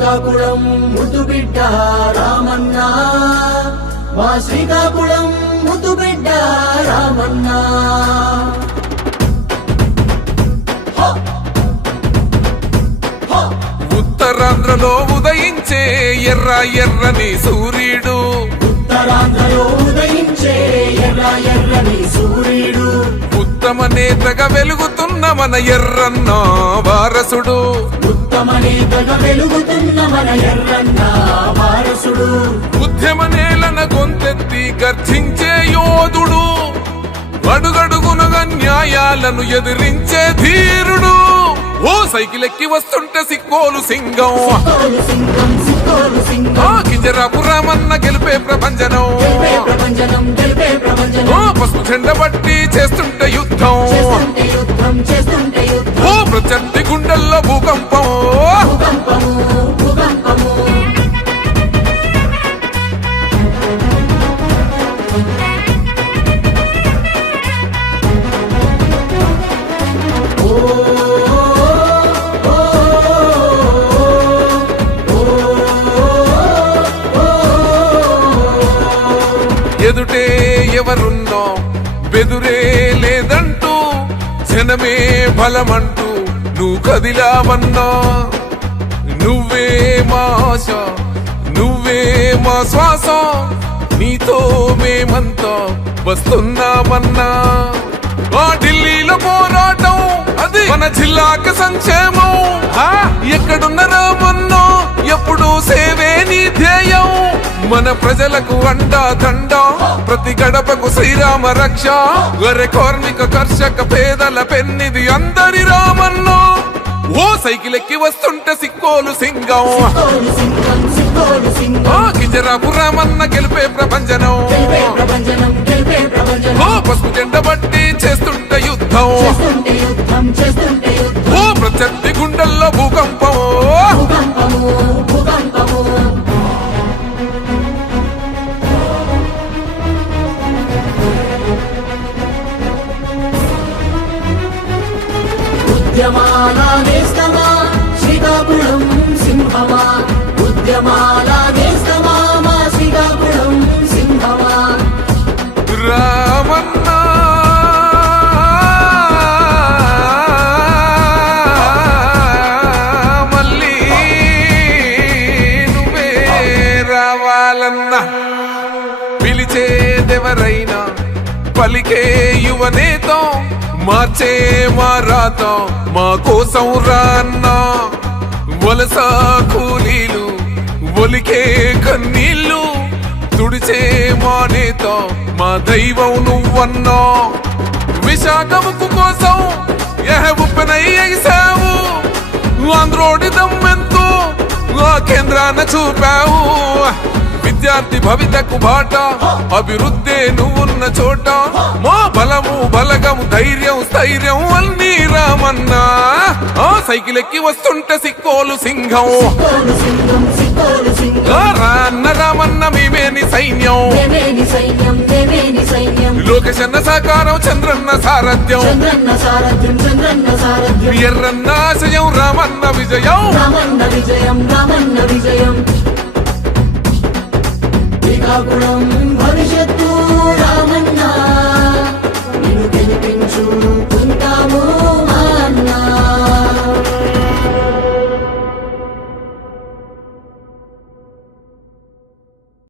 శ్రీకాకుళం ముద్దుబిడ్డ రామన్నా. మా శ్రీకాకుళం ముద్దుబిడ్డ రామన్నా. ఉత్తరాంధ్రలో ఉదయించే ఎర్ర ఎర్రని సూర్యుడు. ఉత్తరాంధ్రలో ఉదయించే ఎర్ర ఎర్రని సూర్యుడు. ఉత్తమ నేతగా వెలుగుతున్న మన ఎర్రన్న వారసుడు. ఉత్తమ నేతగా వెలుగుతున్న మన ఎర్రన్న వారసుడు. ఉద్యమ నేలన గొంతెత్తి గర్జించే యోధుడు. అడుగడుగునగా న్యాయాలను ఎదిరించే ధీరుడు. ఓ సైకిల్ ఎక్కి వస్తుంటే సిక్కోలు సింగం. కింజరాపు రామన్న గెలిపే ప్రపంచనం ఓ పసుపు చెండ బట్టి చేస్తుంటే యుద్ధం. ఎవరున్నో బెదురే లేదంటూ జనమే బలమంటూ నువ్వు కదిలావన్నా. నువ్వే మా ఆశ నువ్వే మా శ్వాస నీతో మేమంతా వస్తున్నామన్నా. ఆ ఢిల్లీలో పోరాటం అది మన జిల్లాకు సంక్షేమం. మన ప్రజలకు అండా దండ. ప్రతి గడపకు శ్రీరామ రక్ష. వరే కార్మిక కర్షక పేదల పెన్నిది అందరి రామన్నో. ఓ సైకిల్ ఎక్కి వస్తుంటే సిక్కోలు సింగం. సిక్కోలు సింగం గెలిపే ప్రపంచనం. ఉద్యమాల నేస్తమా? శ్రీకాకుళం సింహమా? ఉద్యమాల నేస్తమా? మా శ్రీకాకుళం సింహమా? రామన్న. మళ్ళీ నువ్వే రావాలన్నా. పిలిచేదెవరైనా పలికే యువనేతో మార్చే మారాత మా కోసం రాన్న వలస కూలీలు ఒలికే కన్నీళ్ళు తుడిచే మా నేత మా దైవం నువ్వన్నా. విశాఖముకు కోసం ఎహ ఉప్పెనై ఎగిసావు ఆంధ్రోడి దమ్మెంతో ఆ కేంద్రాన చూపావు. విద్యార్థి భవితకు బాట. అభివృద్ధే నువ్వున్న చోట. మా బలము బలగము ధైర్యం స్థైర్యం అన్నీ రామన్నా. ఆ సైకిల్ ఎక్కి వస్తుంటే సిక్కోలు సింహం. రాన్న రామన్న మేమేని సైన్యం. లోకేశన్న సాకారం చంద్రన్న సారథ్యం. ఎర్రన్న ఆశయం రామన్న విజయం. రామన్న విజయం రామన్న విజయం. ঠাকুরম ভবিষ্যৎ